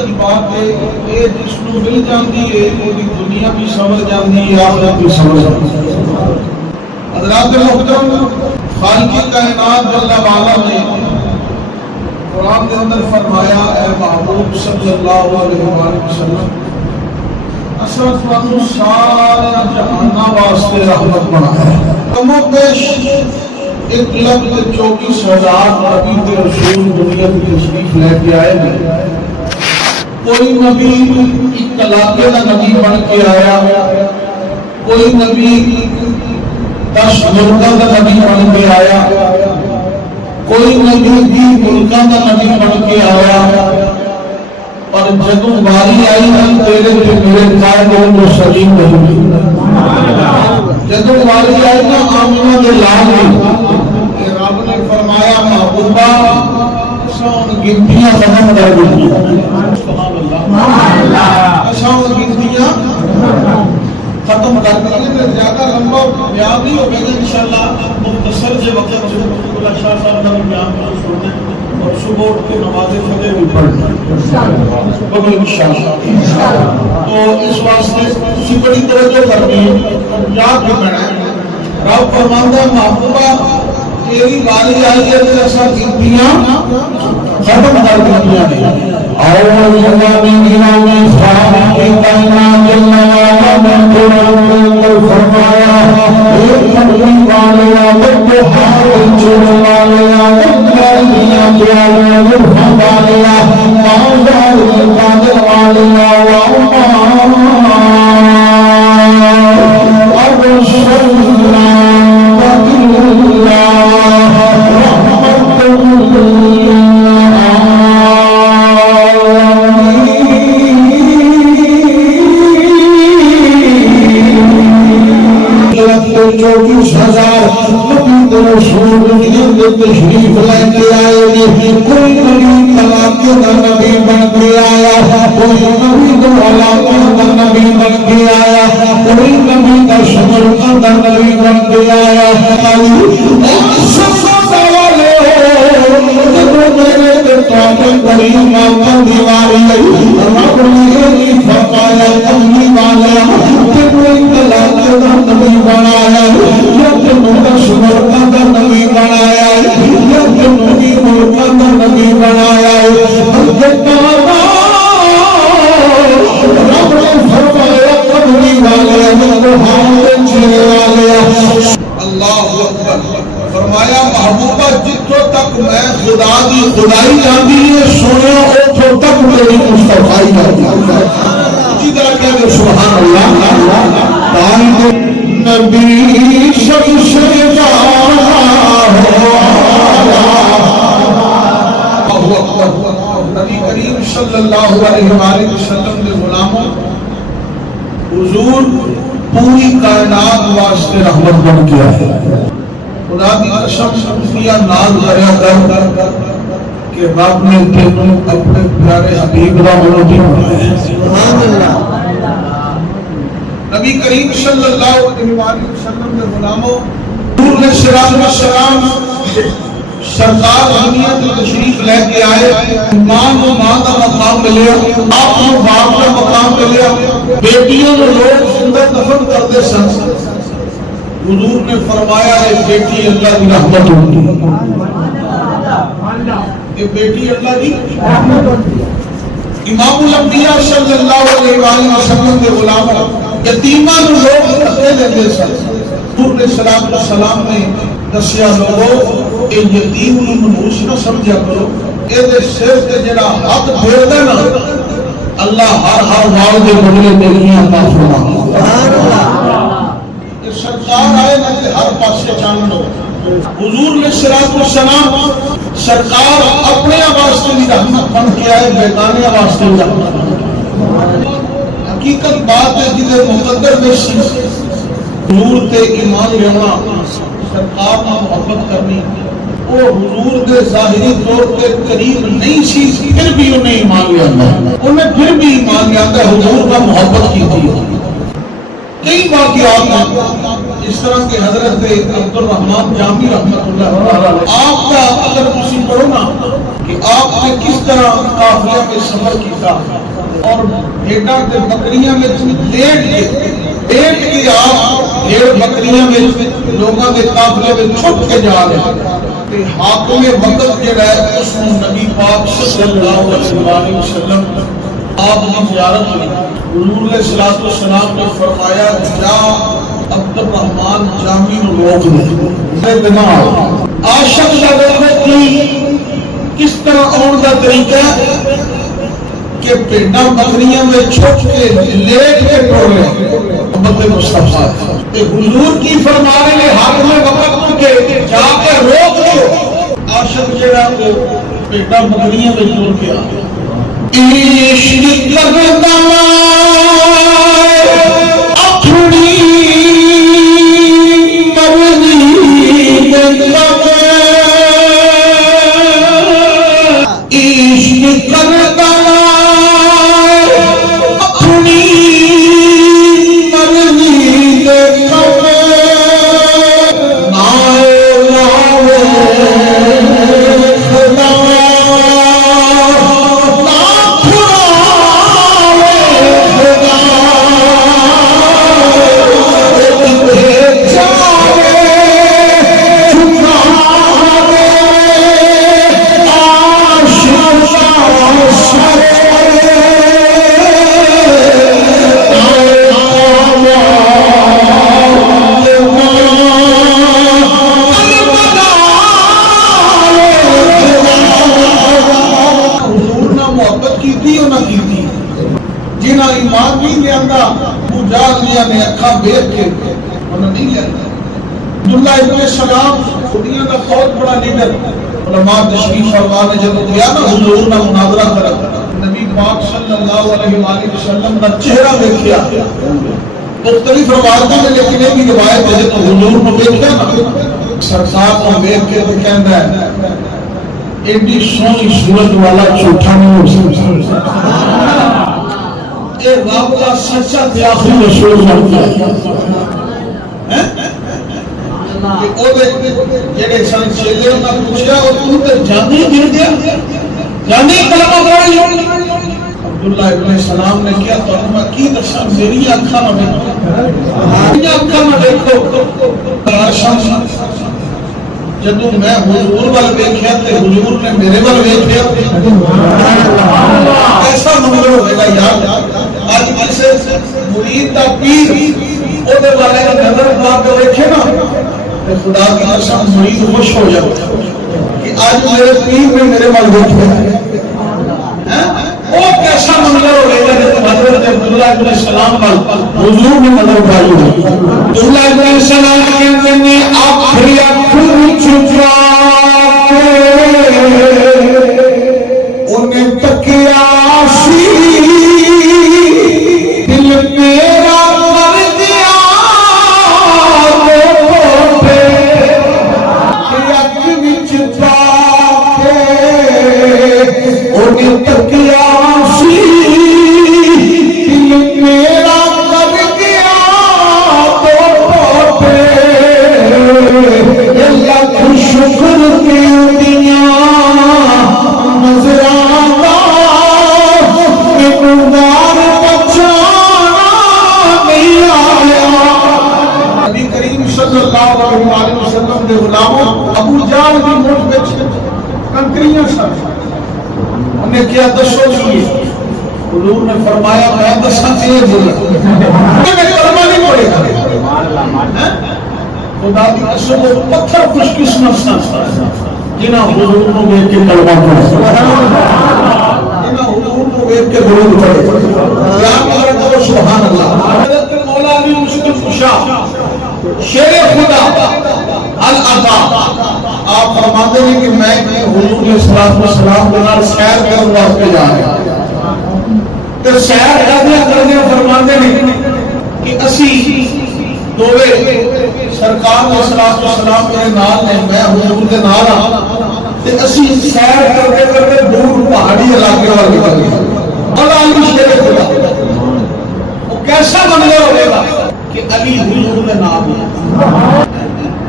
حقیقت بات ہے کہ جس کو مل جاتی ہے وہ دنیا بھی سمجھ جاتی ہے آخرت بھی سمجھ جاتی ہے۔ حضرات محترم، خالق کائنات جل وعلا نے قرآن کے اندر فرمایا اے محبوب صلی اللہ علیہ وآلہ وسلم اصل تمہوں سارے جہانہ واسطے رحمت بنایا ہے۔ کم و بیش 1,24,000 نبی کے رسول دنیا کی تشریف لے کے آئے ہیں۔ کوئی نبی ایک علاقے کا نبی بن کے آیا، کوئی نبی 10 ملکوں کا نبی بن کے آیا، کوئی نبی 20 ملکوں کا نبی بن کے آیا، اور جدوں باری آئی ہم تیرے کے میرے قائد و سلیم نہیں۔ جدوں باری آئی نا آمینہ کے لال رب نے فرمایا محبوبہ سون گنتیاں ختم کر دی۔ سون گنتیاں ختم کر دی۔ زیادہ لمبا بیان نہیں ہوگا انشاءاللہ، مختصر سے وقت اللہ شاہ صاحب کا بیان کو سننے اور صبح اٹھ کے نماز فجر بھی پڑھنا انشاءاللہ۔ تو اس واسطے اسی بڑی توجہ کرنی ہے، یاد رکھنا ہے۔ رب فرماتا ہے محبوبہ تیری باری آئی ہے تو ایسا گنتیاں ختم کر دیا نہیں۔ اعوذ باللہ من خالق کائنات جل وعلا من قرآن فرمایا ایک کملی والیا والدہار چون والیا والدہاریاں پیاریا مرحم والیا ماندار قادر والیا وعمان ارسلنا تشریف لے کے آئے گی۔ کوئی نبی علاقے کا نبی بن کے آیا، کوئی نبی دو علاقے کا نبی بن کے آیا، کوئی نبی کا شمر کا نبی بن کے آیا۔ سب والے جب میرے کامل کریم کا دیواری رب نے فرمایا کملی والا کوئی علاقے کا نبی بنایا یا تمہیں شمر کا نبی بنایا یا جنوبی ملکہ کا نبی بنایا رب نے فرمایا کملی والے اللہ اکبر۔ فرمایا محبوبہ جتوں تک میں خدا دی خدائی جاندی ہے سونے اتھوں تک میری مصطفیٰ جاندی ہے۔ اسی طرح کہتے ہیں سبحان اللہ۔ تاریخ نبی شمس نبی کریم صلی اللہ علیہ وآلہ وسلم کے غلاموں حضور پوری کائنات واسطے رحمت بن گیا ہے۔ خدا کی قسم کیا ناز کریا کر کہ رب نے تینوں اپنے پیارے حبیب کا مولوی بنایا۔ سبحان اللہ۔ نبی کریم صلی اللہ علیہ وآلہ وسلم کے غلاموں حضور علیہ السلام سرکار دنیا کی تشریف لے کے آئے، ماں کو ماں کا مقام ملیا، باپ کو باپ کا مقام ملیا، بیٹیوں کو لوگ زندہ دفن کرتے سن۔ حضور نے فرمایا ہے بیٹی اللہ کی رحمت ہوتی ہے، یہ بیٹی اللہ کی رحمت ہوتی ہے۔ امام الانبیاء صلی اللہ علیہ وآلہ وسلم کے غلاموں یتیماں کو لوگ دھکے دیتے سن۔ حضور نے السلام نے دسیا لوگو اے یتیم منحوس نہ سمجھا کرو، اے دے سر تے جڑا ہاتھ پھیردا نا اللہ ہر وال دے بدلے نیکیاں عطا فرماتا۔ سبحان اللہ۔ یہ سرکار آئے نا کہ ہر پاسے جان لو۔ حضور نے السلام سرکار اپنے واسطے بھی رحمت بن کے آئے، بیگانے واسطے بھی رحمت بن کے۔ حقیقت بات ہے جدے مقدر میں سی حضور تے ایمان لینا، سرکار میں محبت کرنی، وہ حضور دے ظاہری طور پہ قریب نہیں سی، پھر بھی انہیں ایمان لیا، انہیں پھر بھی ایمان لیا حضور کا محبت کی تھی۔ کئی واقعات ہیں اس طرح کے حضرت عبد الرحمن جامی رحمت اللہ علیہ آپ کا اگر کسی پڑھو نا کہ آپ نے کس طرح قافلے میں سفر کیتا اور بھیڑاں تے بکریاں میں لیٹ کے آپ بھیڑ بکریاں میں لوگوں کے قافلے میں چھپ کے جا رہے ہیں. حاکم وقت جڑا ہے اس میں نبی پاک صلی اللہ علیہ وسلم آپ کی زیارت ہوئی. حضور علیہ الصلوۃ والسلام نے فرمایا جا عبد الرحمن جامی روک لے بنا عاشق لگت کی کس طرح آن کا طریقہ کہ بھیڑاں بکریاں میں چھپ کے لیٹ کے ٹور رہے امت مصطفیٰ تے حضور کی فرما رہے ہیں حاکم وقت کے جا کے روک دو. عاشق جڑا وہ بھیڑاں بکریاں میں ٹور کے آ گیا. عشق کرتا اپنی مرضی کرتا عشق کرتا اپنی مرضی کرتا عبداللہ ابن سلام دنیا کا بہت بڑا لیڈر علماء تشریف فرما نے جب دیا نا حضور نے مناظرہ کرا نبی پاک صلی اللہ علیہ وآلہ وسلم کا چہرہ دیکھیا مختلف روایتوں میں لیکن ایک ہی روایت ہے جب حضور نے دیکھا نا سرکار کو دیکھ کے کہندا ہے ایڈی سونی صورت والا جھوٹا نہیں ہو سکتا اے رب کا سچا تے آخری رسول ہے جڑے سن چیلے نے پوچھا اور تو تے جانے گر گیا جانے کلمہ پڑھ لیا. عبداللہ ابن سلام نے کیا تو میں کی دساں میری آنکھاں نہ دیکھو جدوں میں حضور وال ویکھیا تے حضور نے میرے وال ویکھیا ایسا منظر ہوئے گا یار. آج کسے مرید دا پیر او دے والے دا نظر پاک کے ویکھے نا خدا کی قسم مرید خوش ہو جاتا کہ آج میرے پیر میں میرے وال ویکھیا وہ کیسا منظر ہوئے گا جب حضرت عبداللہ ابن سلام وال حضور نے نظر پائی ہوئی. عبداللہ ابن سلام کہتے ہیں آخری اکھر چھپا انہیں تکیا سی دل میرا مر گیا اکھر چھپا انہیں تکیا سی دل میرا مر گیا اللہ شکر کی دنیا نظر آتا بار بچانا نہیں آیا. نبی کریم صلی اللہ علیہ وسلم دے غلاموں ابو جہل دی مٹھ وچ کنکریاں سن. انہیں کیا دسو جی حضور نے فرمایا میں دساں تے بولا میں کلمہ نہیں پڑھے گا خدا کی قسم وہ پتھر خوش قسمت سن جنہاں حضور کو دیکھ کے کلمہ پڑھا جنہاں حضور کو دیکھ کے درود پڑھے کیا مگر کرو سبحان اللہ. حضرت مولا علی مشکل کشا شیر خدا العطا آپ فرماتے ہیں کہ میں حضور علیہ السلام کے نال سیر کرنے واسطے جا رہا تے سیر کرنے فرماتے ہیں کہ اسی دوے سرکار علیہ السلام میرے نال نے میں حضور دے نال ہاں تے اسی سیر کرتے کرتے دور پہاڑی علاقے وال نکل گئے. مولا علی شیر خدا وہ کیسا منظر ہوئے گا کہ علی حضور دے نال ہے.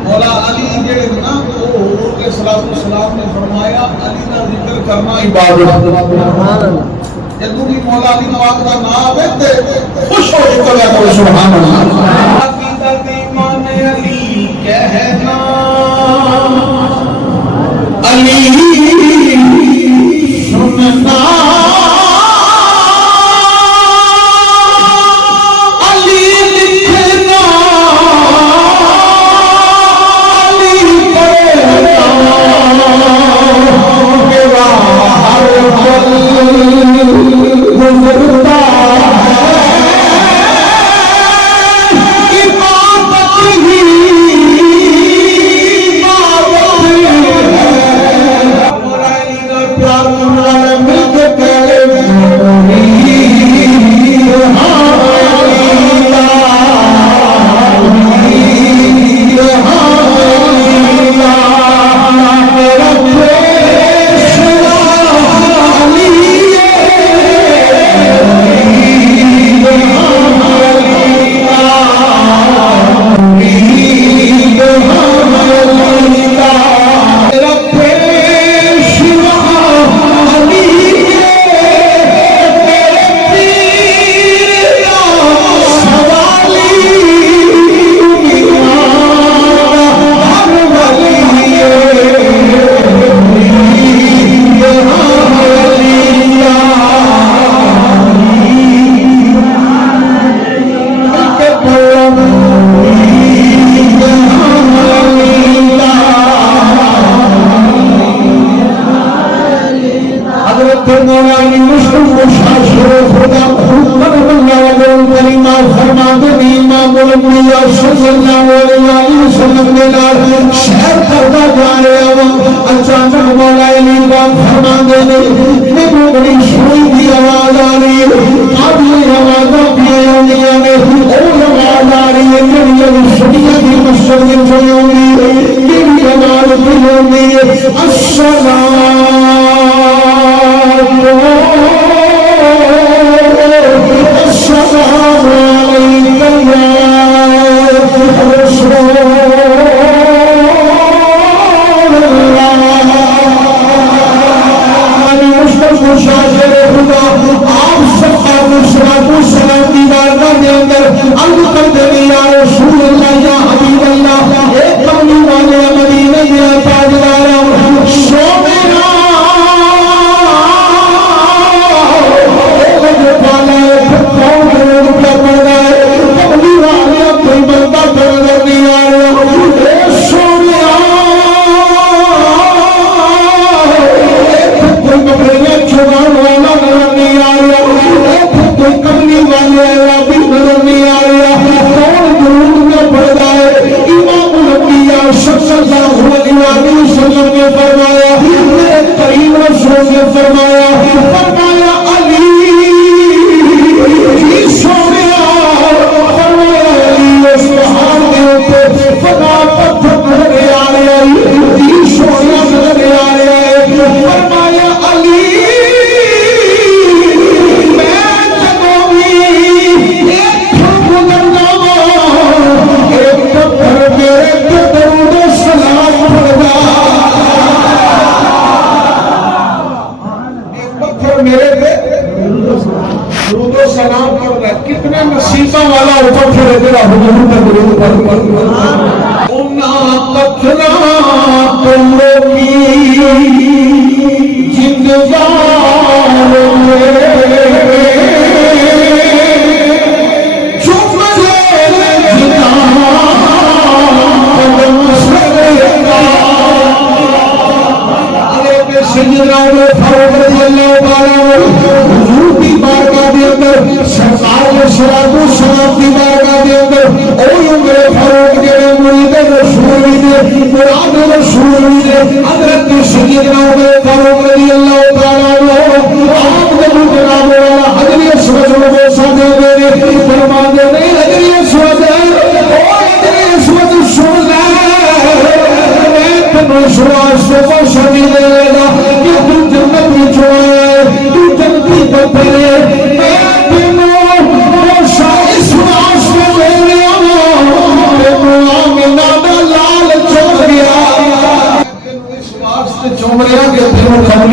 مولا علی جڑے نا وہ حضور علیہ السلام نے فرمایا علی کا ذکر کر عبادت جدوں بھی مولا علی نواز کا نام آوے تے خوش ہو کے کہا کرو سبحان اللہ عقیدت ایمان علی کہنا علی سننا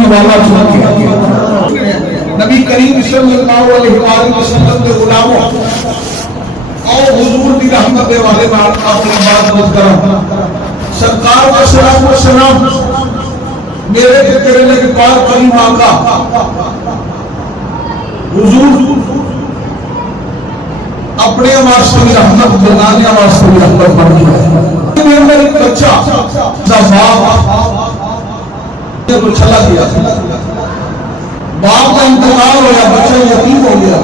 والا چن کے کریم صلی اللہ علیہ وآلہ وسلم کے غلاموں اور حضور کی رحمت والے بات اپنی بات مت کرو سرکار کا سلام و سلام میرے کے تیرے لگے پار کریم آقا حضور اپنے واسطے بھی رحمت بنانے واسطے بھی رحمت بن گیا میرے اندر ایک بچہ باپ چلا گیا باپ کا انتقال ہو گیا بچہ یتیم ہو گیا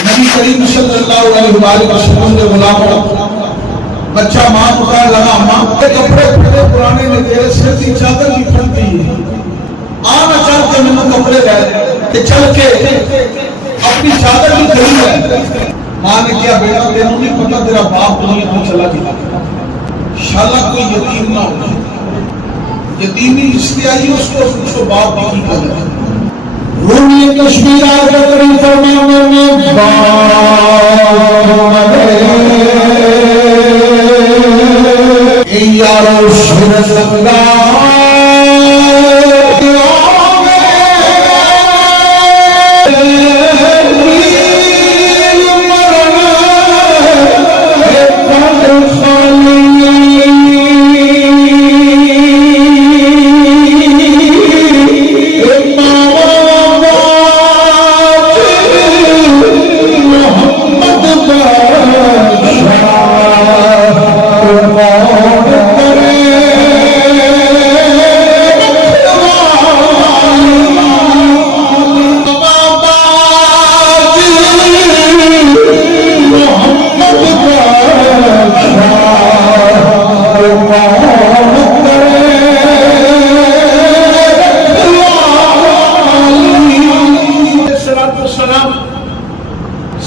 نبی کریم صلی اللہ علیہ وآلہ وسلم کے غلاموں بچہ ماں پکار لگا ماں کے کپڑے پھٹے پرانے نے تیرے سر کی چادر کی پھٹتی ہے آنا چل کے میں کپڑے لے چل کے اپنی چادر کی خرید ہے ماں نے کیا بیٹا تینوں نہیں پتا تیرا باپ دنیا کو چلا گیا شالا کوئی یتیم نہ ہو یتیمی اس لیے آئی اس کو پوچھو باپ کی قدر ہے رومی کشمیر آگے کریم فرمانے میں اے یارو شرط اللہ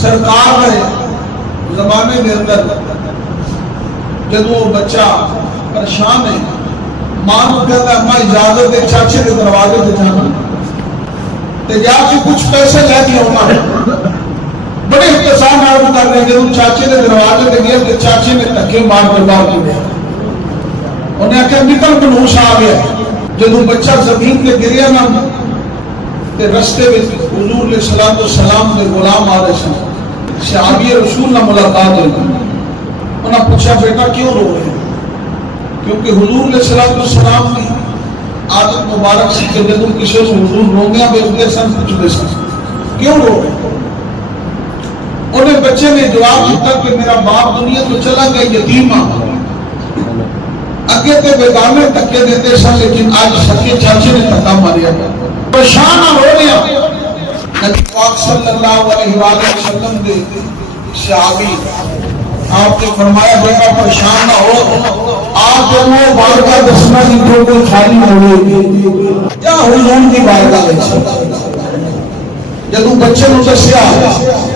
سرکار نے زمانے کے اندر جب وہ بچہ پریشان ہے ماں کو کہتا ہے اما اجازت ہے چاچے کے دروازے پہ جانا تو جا کے کچھ پیسے لے کے آنا بڑے اختصار عرض کر رہے ہیں جب چاچے کے دروازے پہ گیا تو چاچے نے دھکے مار کے باہر کیا انہیں آخیا نکل منوس آ گیا جب وہ بچہ زمین پہ گریا نا تے رستے میں حضور علیہ الصلوۃ والسلام کے غلام آ رہے سن صحابی رسول نہ ملاقات ہوئی انہوں نے پوچھا بیٹا کیوں رو رہے ہیں کیونکہ حضور علیہ الصلوۃ والسلام کی عادت مبارک سی کہ جب کسی سے حضور روندیاں بیٹھتے سن پوچھتے سن کیوں رو رہے ہیں انہیں بچے نے جواب دیتا کہ میرا باپ دنیا تو چلا گیا یتیم اگے تے بیگانے دھکے دیتے سن لیکن آج سکے چاچے نے دھکا ماریا پریشان ہو گیا نبی پاک صلی اللہ علیہ وآلہ وسلم نے صحابی آپ نے فرمایا بیٹا پریشان نہ ہو آپ جو وہ بارگاہ دسنا کی کوئی خالی ہو گئی یا حضور کی بارگاہ دسنا جب بچے نے دسیا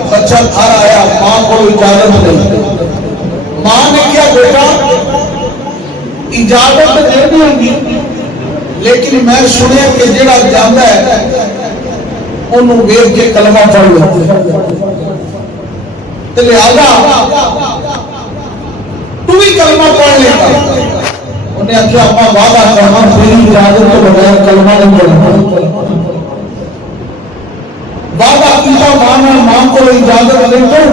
بچہ گھر آیا ماں کو اجازت نہیں ماں نے کیا بیٹا اجازت دے دی ہوگی لیکن میں سنیا کہ جڑا جانا ہے انہوں ویب کے کلمہ پڑھ لو تو لہذا تو بھی کلمہ پڑھ لے گا انہیں اچھا اپنا وعدہ کرنا میری اجازت کے بغیر کلمہ نہیں پڑھنا وعدہ کیتا ماں کو اجازت دے تو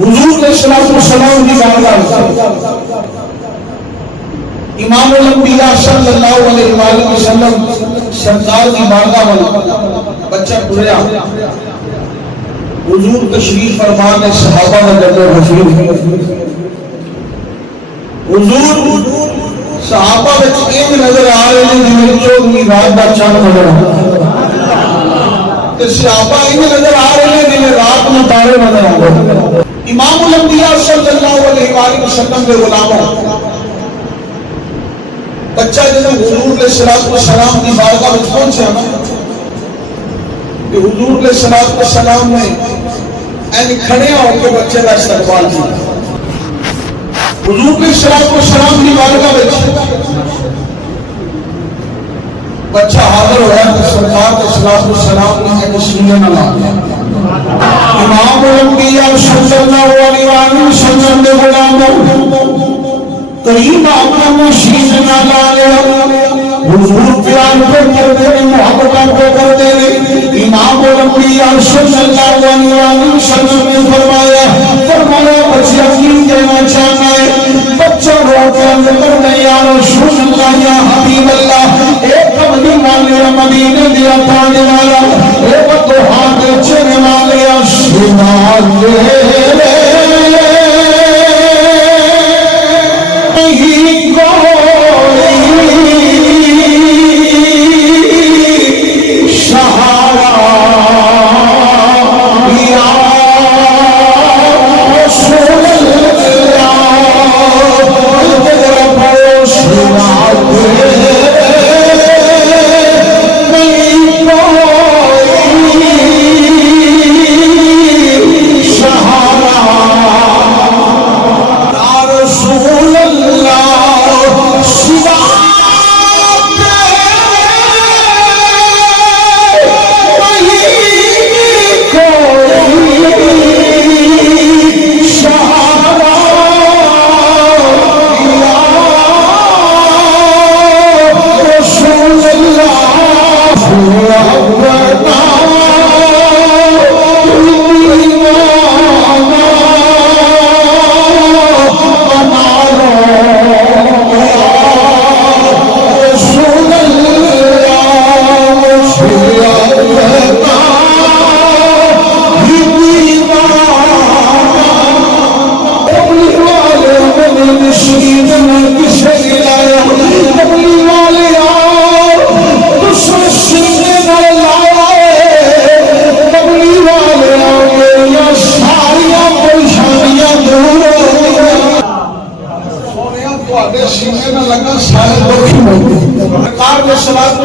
حضور علیہ الصلوۃ والسلام کی بارگاہ امام الانبیاء صلی اللہ علیہ وآلہ وسلم سرکار کی بارگاہ والا بچہ پڑھیا حضور تشریف فرمان صحابہ کا جلوہ حضور حضور صحابہ وچ ایک نظر آ رہے ہیں جنہیں 14ویں رات دا چاند نظر تے صحابہ ایک نظر آ رہے ہیں جنہیں رات میں تارے نظر آ رہے ہیں امام الانبیاء صلی اللہ علیہ وآلہ وسلم کے غلاموں بچہ جب حضور علیہ الصلوۃ والسلام کی بارگاہ میں پہنچا نا کہ حضور علیہ الصلوۃ والسلام نے این کھڑے ہو کے بچے کا استقبال کیا حضور علیہ الصلوۃ والسلام کی بارگاہ میں بچہ حاضر ہوا تو سرکار علیہ الصلوۃ والسلام نے ایک سینے نہ لایا امام الانبیاء صلی اللہ علیہ وسلم کے غلاموں کریم آقا نے شیش نہ لایا حضور پیار پہ کرتے ہیں، محبت پہ کرتے ہیں۔ امام الانبیاء صلی اللہ علیہ وسلم نے فرمایا بچہ کی کہنا چاہتا ہے، بچہ رو کے اندر نہیں یا رسول اللہ یا حبیب اللہ، ایک کملی والے مدینے دیا تانے والا، ایک دو ہاتھ چنے والے آشیوان لے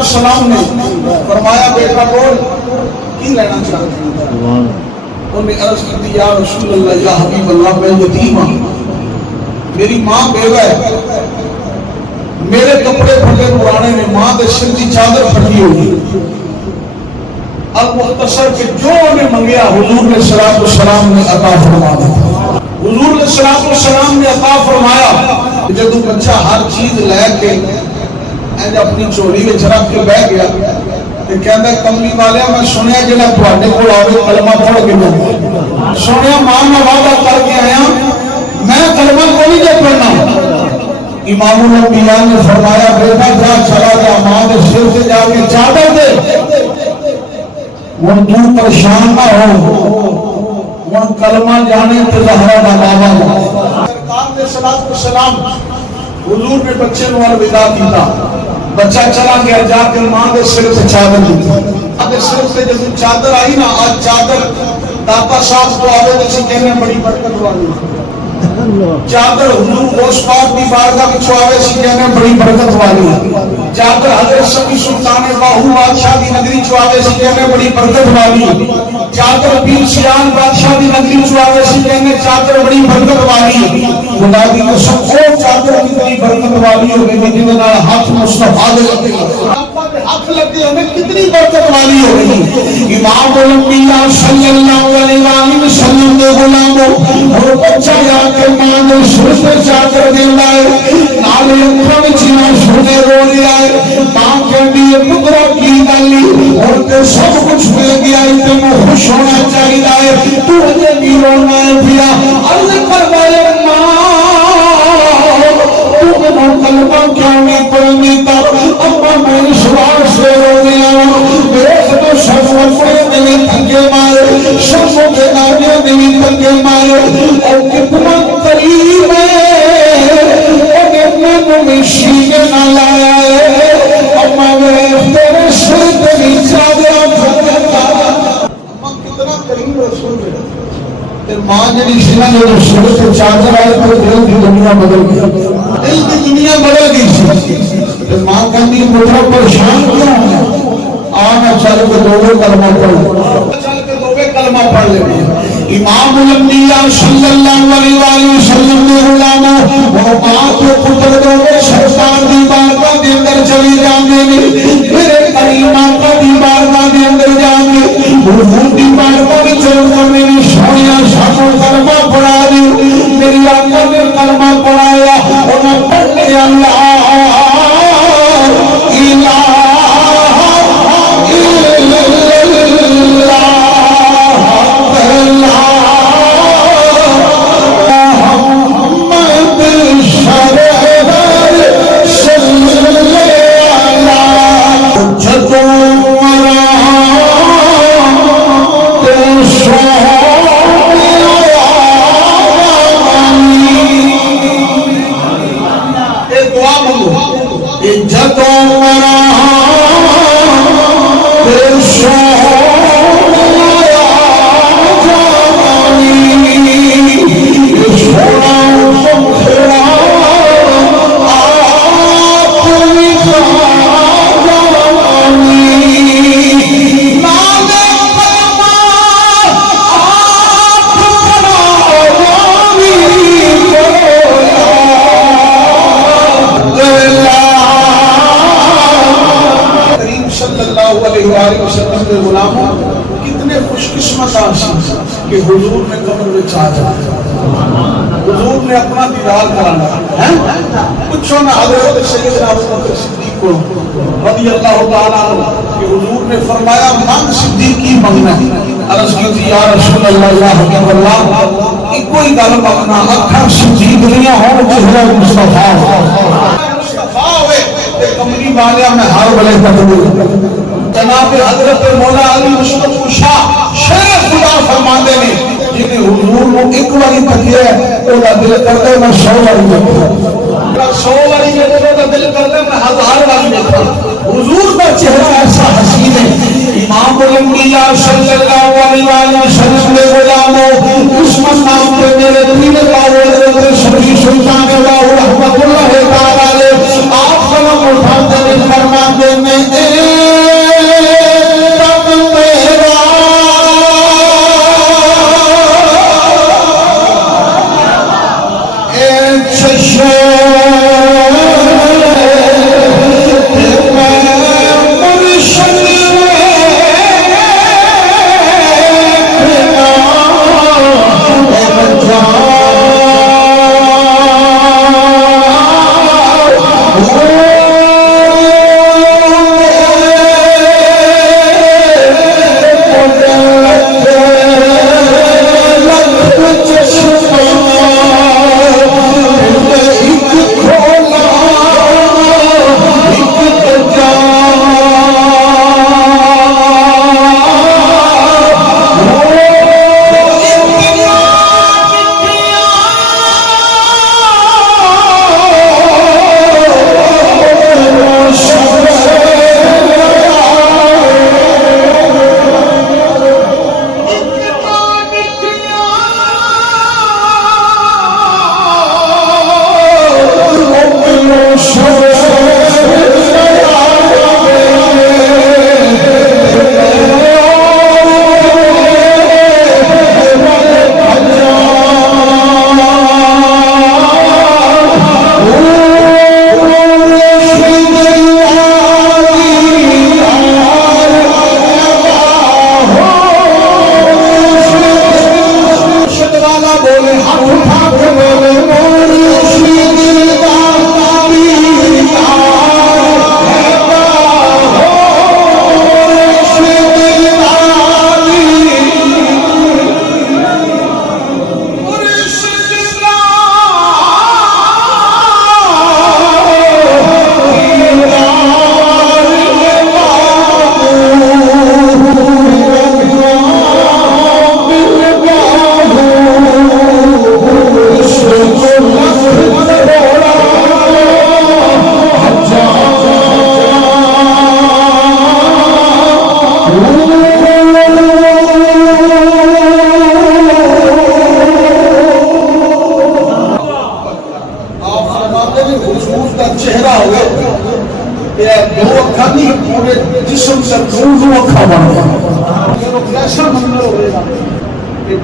سلام نے فرمایا بیٹا بول کی لینا چاہتے ہیں؟ انہوں نے عرض کی یا رسول اللہ یا حبیب اللہ میں یتیم ہوں، میری ماں بیوہ ہے، میرے کپڑے پھٹے پرانے نے، ماں دے سر کی چادر پھٹی ہوئی۔ اب مختصر کہ جو انہیں منگیا حضور نے صلاۃ والسلام نے عطا فرما دیا۔ حضور نے صلاۃ والسلام نے عطا فرمایا۔ جب بچہ ہر چیز لے کے اپنی چوری میں رکھ کے بہ گیا تو کہتا ہے کملی والیا میں سنیا جنہیں تھوڑے کو آوے کلمہ پڑھ کے جاؤں، سنیا ماں میں وعدہ کر کے آیا میں کلمہ کو نہیں دے پڑھنا۔ امام الانبیاء نے فرمایا بیٹا جا چلا جا ماں کے سر سے جا کے چادر دے، وہ تو پریشان نہ ہو، وہ کلمہ جانے تو زہرا دا بابا سرکار نے صلاۃ والسلام حضور نے بچے نو الوداع کیتا، بچہ چلا گیا، جا کے ماں کے سر سے چادر دی، اگر سر سے جب چادر آئی نا، آج چادر داتا صاحب کو آوے جیسے کہنے بڑی برکت والی چادر حضور غوث پاک دی بارگاہ میں چھوائے سی کہنے بڑی برکت والی، چادر حضرت سبی سلطان باہو بادشاہ دی نگری چھوائے سی کہنے بڑی برکت والی، چادر پیر سیان بادشاہ دی نگری چھوائے سی کہنے چادر بڑی برکت والی۔ خدا دی قسم او چادر کتنی برکت والی ہوگی جنہوں نے ہاتھ مصطفیٰ دے لگے ہاتھ لگے ہمیں کتنی برکت والی ہوگی۔ امام الانبیاء صلی اللہ علیہ وسلم دے غلاموں اور بچہ یا کے ماں نے سر سے چادر دے لائے، نالے اکھا میں چینا سنے رو لیا ہے، ماں کے لیے پترہ کی گلی اور تے سب کچھ مل گیا ہے، تے میں خوش ہونا چاہیے ہے، تو مجھے بھی رونا ہے پیا عرض فرمائے کلمہ کیوں نہیں پڑھنی تا اما میں اس واسطے رو گیا دیکھ تو سب اپنے دل تھکے مارے، سب کے نانے دل تھکے مارے، اور کتنا قریب ہے اور میں نے سینے نہ لایا ہے، اما میں تیرے سر تیری چادر پھٹتا اما کتنا قریب رسول ہے۔ ماں جنی سینا جو سر سے چادر آئے تو دل کی دنیا بدل گئی، دل کی دنیا بدل گئی سی۔ ماں کہتی مطلب پریشان کیوں ہے، آنا چل کے دوے کلمہ پڑھ، چل کے دوے کلمہ پڑھ لے۔ امام الانبیاء صلی اللہ علیہ وسلم نے غلاموں وہ ماں کے پتر دوے سرکار دی بارگاہ دے اندر چلی جانے میرے کریم آقا دی بارگاہ دے اندر جانے حضور دی بارگاہ میں چل کر میری سویا سانو کلمہ پڑھا دی، میری آقا نے کلمہ پڑھایا اور میں پڑھ لیا اللہ وسلم کے غلاموں کتنے خوش قسمت آشیز کہ حضور نے قبر میں چاہ جاتا، حضور نے اپنا دیدار کرانا ہے۔ پوچھو نا حضرت سیدنا ابو بکر صدیق کو رضی اللہ تعالیٰ عنہ کہ حضور نے فرمایا مانگ صدیقی منگنا، عرض کی یا رسول اللہ حکم اللہ کوئی گل منگنا اکھاں صدیق لیاں ہو چہرہ مصطفیٰ ہوئے کملی والیا میں ہر بلے تک جناب حضرت مولا علی مصطفی شاہ شیر خدا فرماندے نے جنہیں حضور کو ایک باری تکیا ہے وہ دل کرتے میں 100 باری دیکھا، 100 باری دیکھا تو دل کرتے میں 1000 باری دیکھا۔ حضور کا چہرہ ایسا حسین ہے۔ امام الانبیاء صلی اللہ علیہ وسلم کے غلاموں عثمان نام کے میرے پیر باوڑ حضرت شفیع سلطان اللہ رحمت اللہ تعالی علیہ آپ قلم اٹھاتے ہیں فرماتے ہیں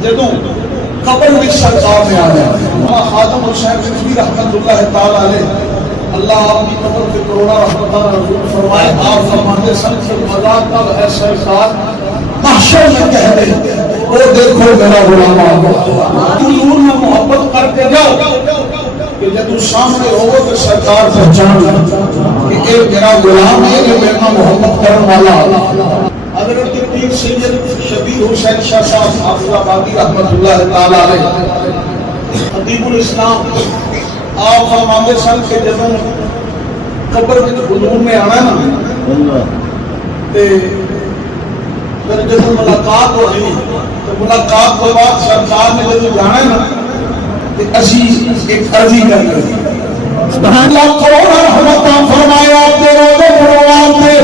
جدوں قبر میں سرکار میں آ جائے خاتم حسین رضوی رحمت اللہ تعالی علیہ اللہ آپ کی قبر پہ کروڑا رحمت رسول فرمائے آپ فرماتے سن سے مزاد تب ہے سرکار محشر میں کہہ دے وہ دیکھو میرا غلام آ گیا حضور میں محبت کر کے جاؤ کہ جب سامنے ہو تو سرکار پہچان کہ ایک میرا غلام ہے جو میرا محبت کرنے والا حضرت پیر سید شبیر حسین شاہ صاحب حافظ آبادی رحمت اللہ تعالی علیہ خطیب الاسلام آپ فرماتے سن کہ جب قبر میں حضور میں آنا نا تے پھر جب ملاقات ہو گئی تو ملاقات کے بعد سرکار نے جب جانا نا تے اسی ایک عرضی کر لی اللہ کروڑ رحمتہ فرمایا تیرے پروان تھے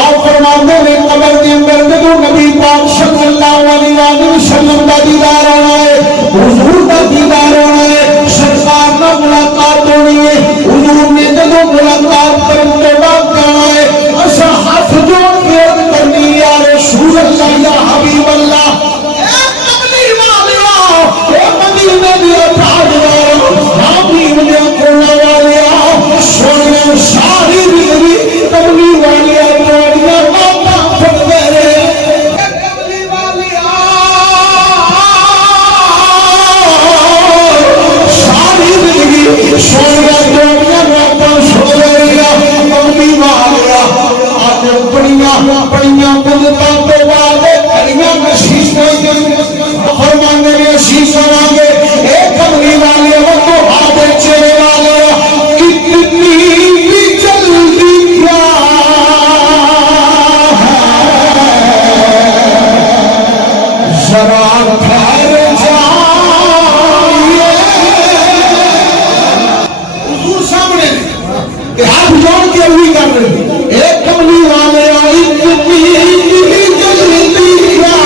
آپ فرماتے ہیں قبر کے اندر جو نبی پاک صلی اللہ علیہ وسلم کا دیدار ہونا ہے حضور کا دیدار ہونا ہے سرکار کا ملاقات ہونی ہے حضور نے جو ملاقات کرنے کے بعد کہنا ہے ایسا ہاتھ جوڑ کے کرنی یا رسول اللہ یا حبیب اللہ اے قبلی والیا اے مدینے دی اتحاد حبیب نے کرنا والیا سونے ساری زندگی قبلی والیا توڑیا کئیاں بدتاں تو بعد کئیاں نشیشاں فرمانے نے شیشہ مانگے اے کملی والے وہ تو ہاتھ چہرے والے اتنی بھی جلدی کیا ذرا ٹھہر جائیے حضور سامنے کہ ہاتھ جوڑ کے علی کر رہے ہیں ایک کملی والے آئی اتنی بھی جلدی کیا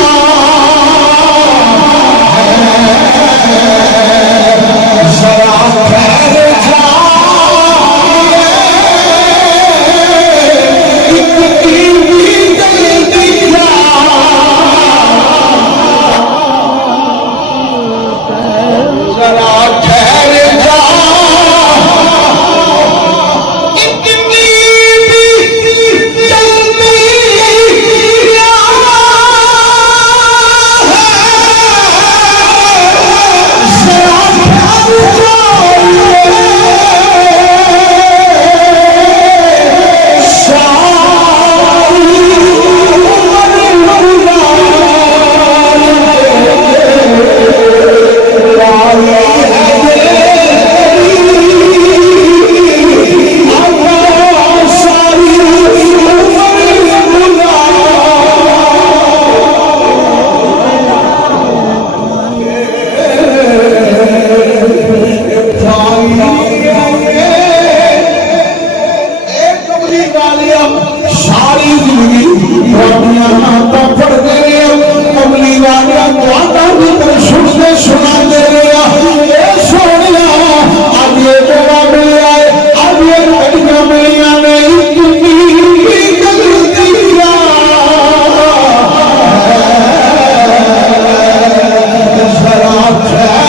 ذرا ٹھہر جائیے اتنی بھی جلدی کیا ذرا ٹھہر جا اتنی بھی جلدی کیا ذرا ٹھہر ساری زندگی پڑھ دے رہے کملی والے سنتے سنا دے رہے سونے اب یہ جگہ ملے آئے اب یہ کڑیاں ملیاں نے ذرا